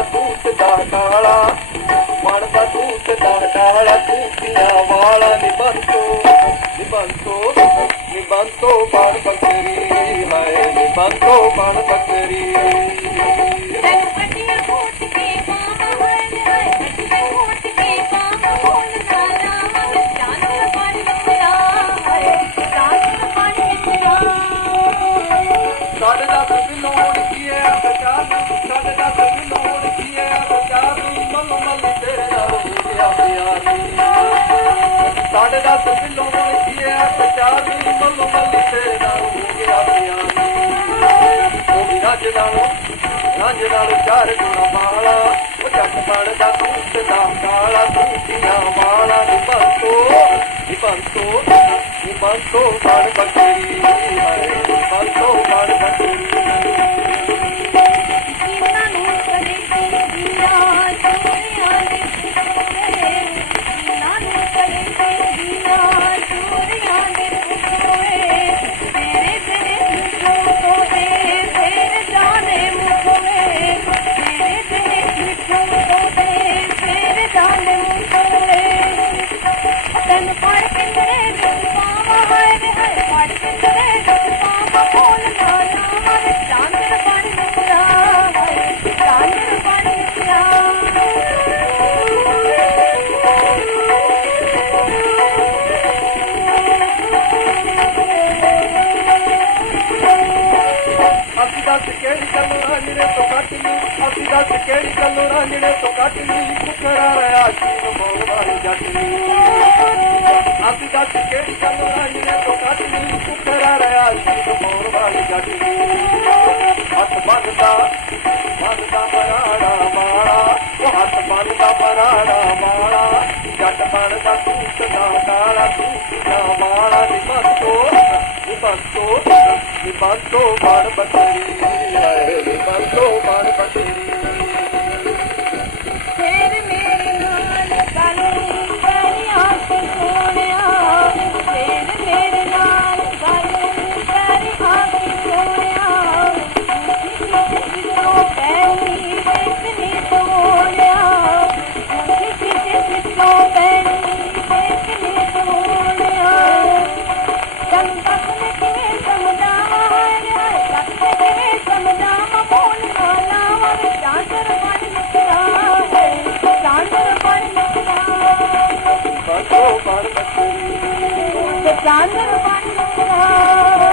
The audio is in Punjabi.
ਦਾ ਦੂਤ ਦਾ ਕਾਲਾ। ਮਨ ਦਾ ਦੂਤ ਦਾ ਕਾਲਾ ਦੂਤੀਆਂ ਵਾਲਾ ਨਿਬੰਤੋ ਨਿਬੰਤੋ ਨਿਬੰਤੋ ਬਣ ਬੱਕਰੀ, ਹਾਏ ਨਿਬੰਤੋ ਬਣ ਬੱਕਰੀ। ਰਾਜ ਨਾਲੋਂ ਚਾਰ ਗੁਣਾ ਮਾਲਾ ਉਹ ਜੱਟ ਪੜਦਾ ਤੂੰ ਤੇ ਦਾ ਕਾਲਾ ਤੂੰ ਕੀਆਂ ਮਾਲਾ ਨਿਬੰਤੋ ਨਿਬੰਤੋ ਨਿਬੰਤੋ ਬਣ ਬੱਕਰੀ ਹਾਏ ਨਿਬੰਤੋ ਬਣ ਬੱਕਰੀ ਦੱਸ ਕਿਹੜੀ ਗੱਲ ਰਾਂਝਣੇ ਤੋਂ ਕੱਟ ਲਈ ਅਸੀਂ ਦੱਸ ਕਿਹੜੀ ਗੱਲ ਰਾਂਝਣੇ ਤੋਂ ਕੱਟ ਲਈ ਕੁਕਰਾ ਰਿਆ ਸੀ ਮੋਲ ਵਾਲੀ ਜੱਟ ਲਈ ਅਸੀਂ ਦੱਸ ਕਿਹੜੀ ਗੱਲ ਰਾਂਝਣੇ ਤੋਂ ਕੱਟ ਲਈ ਕੁਕਰਾ ਰਿਆ ਸੀ ਮੋਲ ਵਾਲੀ ਜੱਟ ਲਈ ਹੱਥ ਬੰਨਦਾ ਬੰਨਦਾ ਬਰਾੜਾ ਮਾਲਾ ਉਹ ਹੱਥ ਬੰਨਦਾ ਬਰਾੜਾ ਮਾਲਾ ਜੱਟ ਬਣਦਾ ਤੂੰ ਦਾ ਕਾਲਾ ਤੂੰ ਦਾ ਮਾਲਾ ਨਿਬੰਤੋ ਨਿਬੰਤੋ ਨਿਬੰਤੋ ਬਣ ਬੱਕਰੀ ਨਿਕਲਾ ਨਿਬੰਤੋ